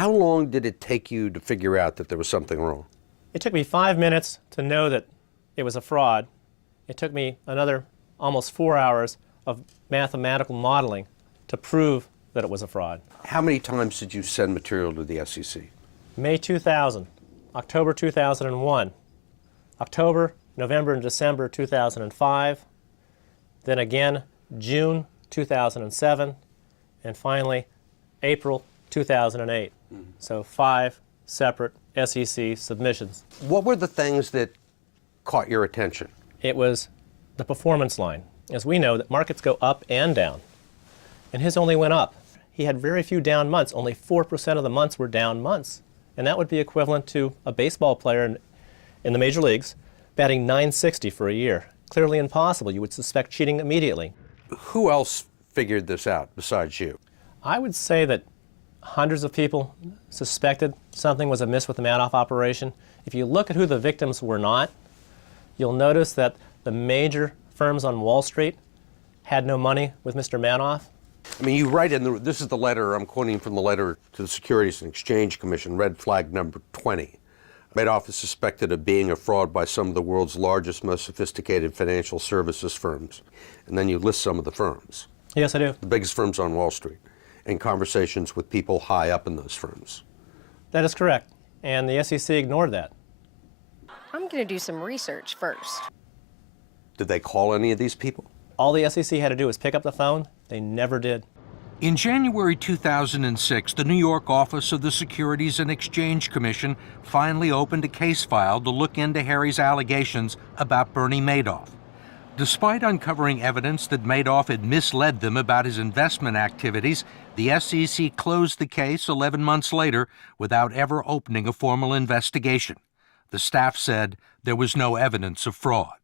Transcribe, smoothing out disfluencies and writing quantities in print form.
How long did it take you to figure out that there was something wrong? It took me 5 minutes to know that it was a fraud. It took me another almost 4 hours of mathematical modeling to prove that it was a fraud. How many times did you send material to the SEC? May 2000, October 2001, October, November, and December 2005, then again June 2007, and finally April 2008. So 5 separate SEC submissions. What were the things that caught your attention? It was the performance line. As we know, that markets go up and down, and his only went up. He had very few down months. Only 4% of the months were down months, and that would be equivalent to a baseball player in the major leagues batting .960 for a year. Clearly impossible. You would suspect cheating immediately. Who else figured this out besides you? I would say that hundreds of people suspected something was amiss with the Madoff operation. If you look at who the victims were not, you'll notice that the major firms on Wall Street had no money with Mr. Madoff. I mean, you write this is the letter, I'm quoting from the letter to the Securities and Exchange Commission, red flag number 20. Madoff is suspected of being a fraud by some of the world's largest, most sophisticated financial services firms. And then you list some of the firms. Yes, I do. The biggest firms on Wall Street, and conversations with people high up in those firms. That is correct, and the SEC ignored that. I'm going to do some research first. Did they call any of these people? All the SEC had to do was pick up the phone. They never did. In January 2006, the New York office of the Securities and Exchange Commission finally opened a case file to look into Harry's allegations about Bernie Madoff. Despite uncovering evidence that Madoff had misled them about his investment activities, the SEC closed the case 11 months later without ever opening a formal investigation. The staff said there was no evidence of fraud.